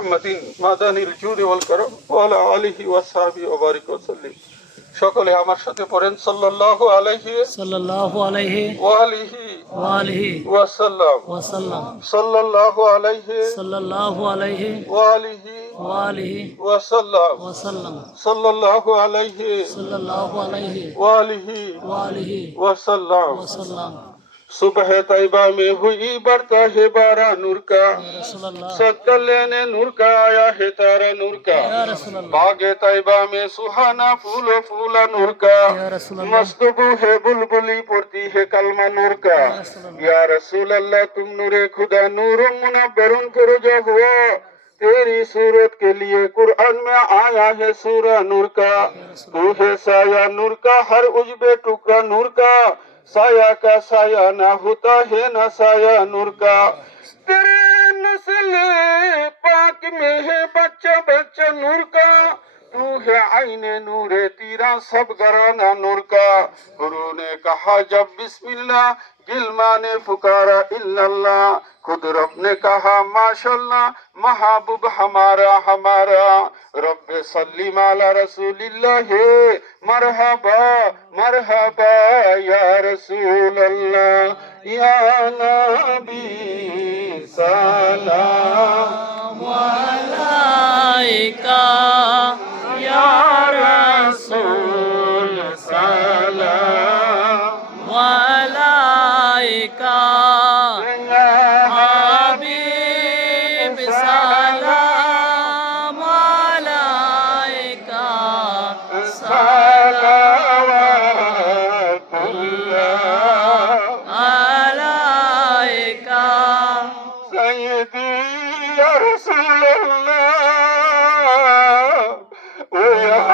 محمد মাদান الجود والكرم وعلى آله وصحبه وبارك وسلم সকলে আমার সাথে পড়েন সাল্লাল্লাহু আলাইহি সাল্লাল্লাহু আলাইহি ওয়ালিহি ওয়ালিহি ওয়াসাল্লাম ওয়াসাল্লাম সাল্লাল্লাহু আলাইহি সাল্লাল্লাহু আলাইহি ওয়ালিহি ওয়ালিহি ওয়াসাল্লাম ওয়াসাল্লাম সাল্লাল্লাহু আলাইহি সাল্লাল্লাহু আলাইহি ওয়ালিহি ওয়ালিহি ওয়াসাল্লাম ওয়াসাল্লাম صبح طیبہ میں ہوئی بڑھتا ہے بارہ نور کا۔ صدقہ لینے نور کا آیا ہے تارا نور کا۔ باغ طیبہ میں سہانا پھول و پھولا نور کا۔ مستبو ہے بلبلی پڑتی ہے کلمہ نور کا۔ یا رسول اللہ۔ تم نور خدا نور منبرن کرو جو ہوا۔ تیری صورت کے لیے قرآن میں آیا ہے سورہ نور کا۔ تو ہے سایہ نور کا ہر عجبے ٹکڑا نور کا۔ سایہ کا سایہ نہ ہوتا ہے، نہ سایہ نور کا۔ تیرے نسل پاک میں ہے بچہ بچہ نور کا۔ تو ہے عین نور تیرا سب گرانا نور کا گرو نے کہا جب بسم اللہ گلما نے پکارا اللہ خود رب نے کہا ماشاءاللہ محبوب ہمارا ہمارا رب سلیم علی رسول اللہ مرحبا مرحبا یا رسول اللہ یا نبی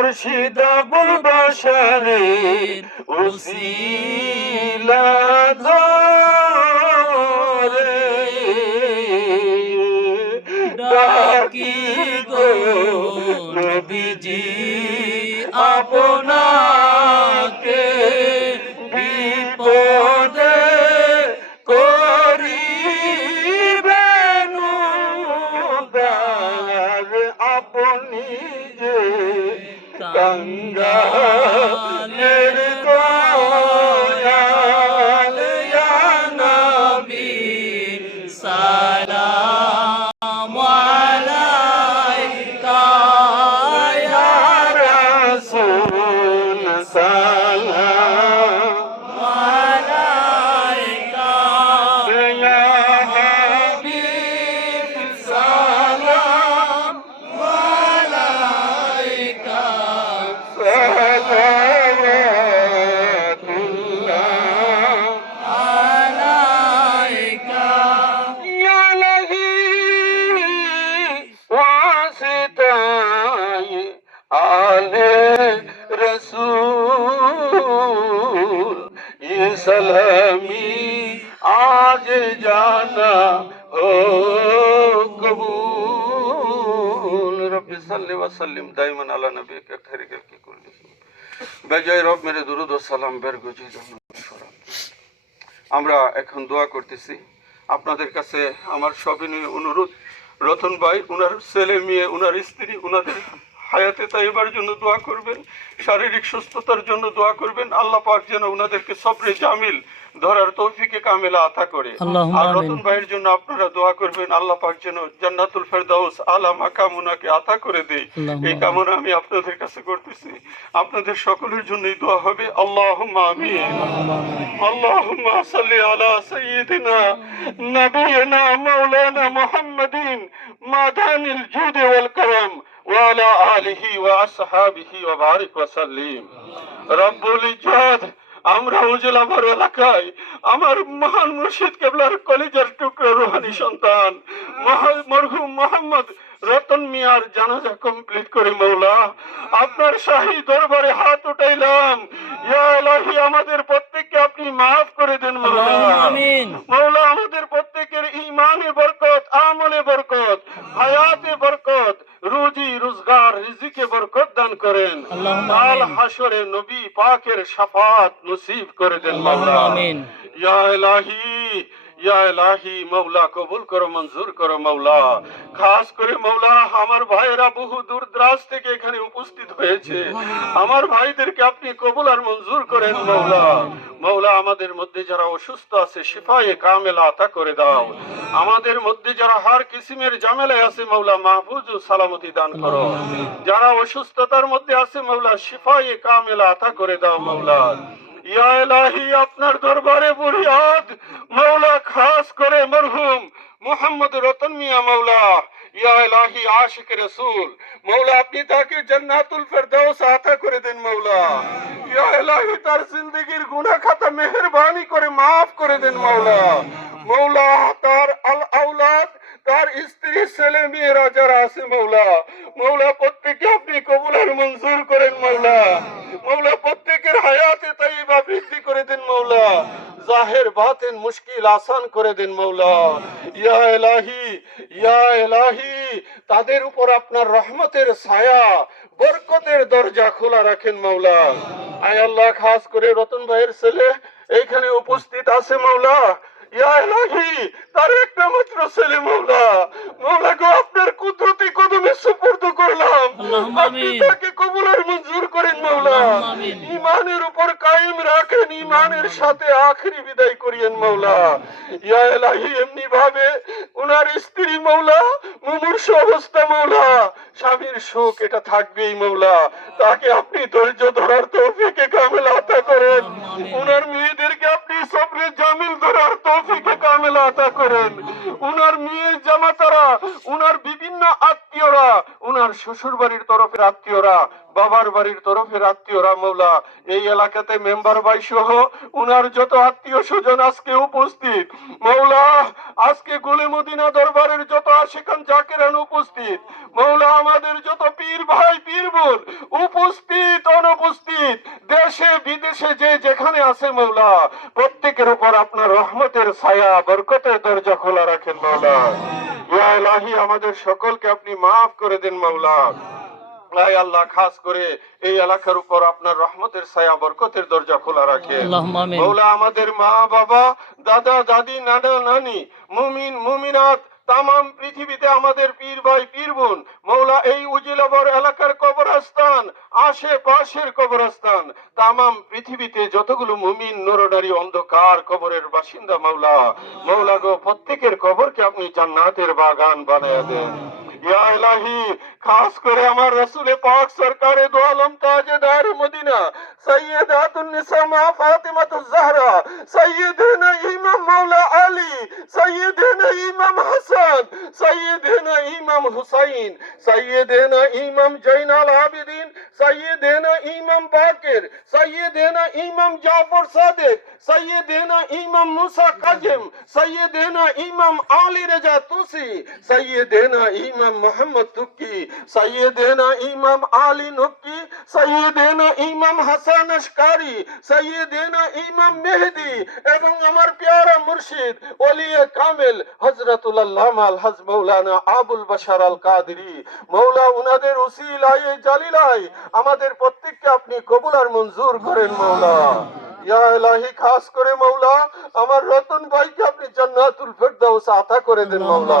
মুর্শিদ আবুল বাশারের উসিলা ধরে। ডাকি গো নবীজি আপনাকে বিপদে করিবেন আপনি। যে সাল্লি ওয়াসাল্লিম দাইমান আলা নবী কারি কি করলি বেজয় রব, মেরে দুরুদ সালাম বের গজয় আমরা এখন দোয়া করতেছি। আপনাদের কাছে আমার সবিনয় অনুরোধ, রতন ভাই, উনার ছেলে মেয়ে, উনার স্ত্রী, উনাদের হায়াতে তাইবার জন্য দোয়া করবেন, শারীরিক সুস্থতার জন্য দোয়া করবেন, আল্লাহ পাক যেন ওনাদেরকে সবরে জামিল ধরার তৌফিকে কামেলা আতা করে আল্লাহুম্মা আর আমিন। রতন ভাইয়ের জন্য আপনারা দোয়া করবেন আল্লাহ পাক যেন জান্নাতুল ফেরদাউস আলা মাকাম ওনাকে আতা করে দেয় আল্লাহুম্মা এই কামনা আমি আপনাদের কাছে করতেছি আপনাদের সকলের জন্যই দোয়া হবে আল্লাহুম্মা আমিন اللهم صل على سيدنا نبينا مولانا محمد مادان الجود والكرم وعلى آله وأصحابه وبارك وسلم رب الإجاد আমরা উজল আমার এলাকায় আমার মহান মুর্শিদ কেবলার কলেজের টুকরো রোহানি সন্তান মরহুম মোহাম্মদ রতন মিয়ার জানাজা কমপ্লিট করে মৌলা আপনার শাহী দরবারে হাত উঠাইলাম ইয়া আমাদের প্রত্যেককে আপনি মাফ করে দেন মৌলা আমিন। মৌলা আমাদের প্রত্যেকের ইমানে বরকত আমলে বরকত হায়াতে বরকত রুজি রোজগার রিজিকে বরকত দান করেন আমিন। হাসরে নবী পাকের শাফাত নসিব করে দেন মাওলা আমিন। ইয়া ইলাহি ইয়া মাওলা কবুল করো আমাদের মধ্যে যারা অসুস্থ আছে, শিফায়ে কামেলা আতা করে দাও। আমাদের মধ্যে যারা হার কিসিমের জামেলায় আছে মাওলা মাহফুজ ও সালামতি দান করো। যারা অসুস্থতার মধ্যে আছে মাওলা শিফায়ে কামেলা আতা করে দাও মাওলা ইয়া আপনার দরবারে বুরিয়াদ মাওলা, খাস করে মরহুম। মোহাম্মদ রতন মিয়া মাওলা, ইয়া আশিক রাসূল। মাওলা, আপনি তাকে জান্নাতুল ফেরদাউস আতা করে দেন মাওলা। ইয়া তার জিন্দেগীর গুনাহ খাতা মেহেরবানি করে maaf করে দেন মাওলা। মাওলা, তার আল আওলাদ তার স্ত্রী ছেলে মেয়েরা যারা আছে মৌলা মৌলা প্রত্যেকে আপনি কবুল আর মঞ্জুর করেন মৌলা মৌলা প্রত্যেকের হায়াতে তাইবা বৃদ্ধি করে দেন মৌলা জাহের বাতেন মুশকিল আসান করে দেন মৌলা ইয়া এলাহি ইয়া এলাহি, তাদের উপর আপনার রহমতের ছায়া, বরকতের দরজা খোলা রাখেন মৌলা আয় আল্লাহ, খাস করে রতন ভাইয়ের ছেলে, এইখানে উপস্থিত আছে মৌলা ইয়া ইলাহি তার একটা মাত্র ছেলে মৌলা। মৌলা গো আপনার কুদরতি কদমে সুপর্দ করলাম। আপনি তাকে কবুলের মঞ্জুর করেন মৌলা। ইমানের উপর কায়েম রাখেন ইমানের সাথে আখরি বিদায় করিয়েন মৌলা। ইয়া ইলাহি এমনি ভাবে উনার স্ত্রী মৌলা মুমূর্ষ অবস্থা মৌলা। স্বামীর শোক এটা থাকবেই মৌলা। তাকে আপনি ধৈর্য ধরার তৌফিকে কামেল আতা করেন। উনার মেয়েদেরকে আপনি সবরে জামিল ধরার তৌফিকে কামেল আতা করেন। উনার মেয়ে জামাতারা উনার বিভিন্ন আত্মীয়রা উনার শ্বশুর বাড়ির তরফের আত্মীয়রা বাবার বাড়ির তরফের আত্মীয়রা, মৌলা, এই এলাকাতে মেম্বার ভাই সহ উনার যত আত্মীয় স্বজন আজকে উপস্থিত, মৌলা, আজকে গুলে মদিনা দরবারের যত আশিকান জাকেরান উপস্থিত, মৌলা, আমাদের যত পীর ভাই, পীর বোন উপস্থিত, অনুপস্থিত, দেশে, বিদেশে যে যেখানে আছে মৌলা, প্রত্যেকের উপর আপনার রহমতের ছায়া, বরকতের দরজা খোলা রাখেন মৌলা। ইয়া ইলাহি, আমাদের সকলকে আপনি মাফ করে দেন মৌলা। আয় আল্লাহ খাস করে এই এলাকার উপর আপনার রহমতের ছায়া বরকতের দরজা খোলা আমিন। মৌলা আমাদের মা বাবা দাদা দাদি নানা নানি মুমিন মুমিনাত তামাম পৃথিবীতে আমাদের পীর ভাই পীর বোন মৌলা এই উজিলাবর এলাকার কবরস্থান আশেপাশের কবরস্থান তামাম পৃথিবীতে যতগুলো মুমিন নরনারী অন্ধকার কবরের বাসিন্দা মৌলা মৌলা গো প্রত্যেকের কবরকে আপনি জান্নাতের বাগান বানায় দেন ইয়া ইলাহি খাস করে আমার রসুলে পাক সরকারে দো আলম তাজেদার মদিনা সৈয়দাতুন নিসা মা ফাতিমাতুজ জাহরা সৈয়দনা ইমাম মাওলা আলী সৈয়দনা ইমাম হাসান সৈয়দনা ইমাম হুসাইন সৈয়দনা ইমাম জৈনাল আবিদিন সৈয়দনা ইমাম বাকির সৈয়দনা ইমাম জাফর সাদিক সৈয়দনা ইমাম মুসা কাজিম সৈয়দনা ইমাম আলী রেজা তুসি সৈয়দনা ইমাম মোহাম্মদ তুকি সৈয়দনা ইমাম আলী নুকি ইমাম হাসান আশকারি ইমাম মেহেদি এবং আমার পেয়ারা মুর্শিদ কামেল আবুল বাশার আল উনাদের জালিলায় আমাদের প্রত্যেককে আপনি কবুল আর মঞ্জুর করেন মৌলা। ইয়া ইলাহি, খাস করে মৌলা, আমার রতন ভাইকে আপনি জান্নাতুল ফেরদাউস আতা করে দেন মৌলা।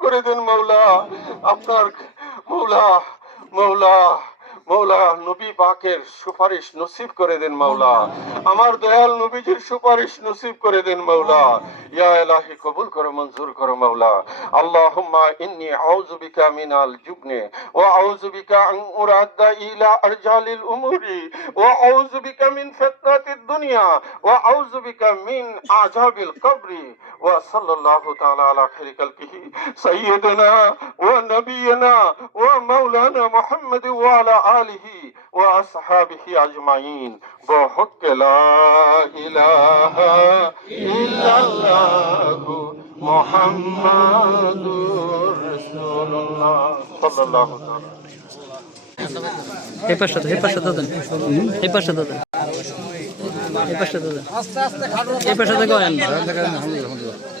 করে দেন মৌলা আপনার মৌলা মৌলা মৌলা নবী পাকের সুপারিশ নসিব করে দেন মাওলা আমার দয়াল নবীজির সুপারিশ নসিব করে দেন মাওলা ইয়া ইলাহি, কবুল করো, মঞ্জুর করো মাওলা আল্লাহুম্মা ইন্নী আউযু বিকা মিনাল জুবনে ওয়া আউযু বিকা আন উরাদ্দা ইলা আরজালিল উমুরি ওয়া আউযু বিকা মিন ফিতনাতিদ দুনিয়া ওয়া আউযু বিকা মিন আযাবিল কবরি ওয়া সাল্লাল্লাহু তাআলা আলা খাইরি খালকিহি। সাইয়্যিদিনা ওয়া নাবিয়িনা ওয়া মাওলানা মুহাম্মদ ওয়া আলা আলিহি ওয়া আসহাবিহি আজমাইন। বহক লা ইলাহা ইল্লাল্লাহু মুহাম্মাদুর রাসূলুল্লাহ সাল্লাল্লাহু তাআলা এই পাশে এই পাশে দাদা। এই পাশে দাদা। এই পাশে দাদা। এই পাশে থেকে আয়েন আশিক রসুল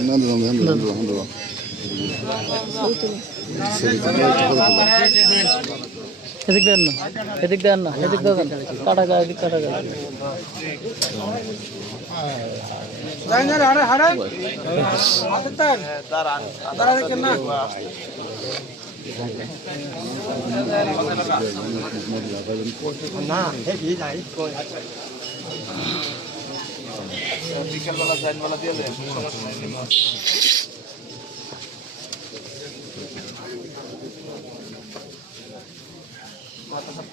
দাম দাম এদিক দেন না এদিক দেন না এদিক দেন। কাটা যায় এদিক কাটা যায় না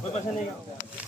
کوئی پیسے نہیں گا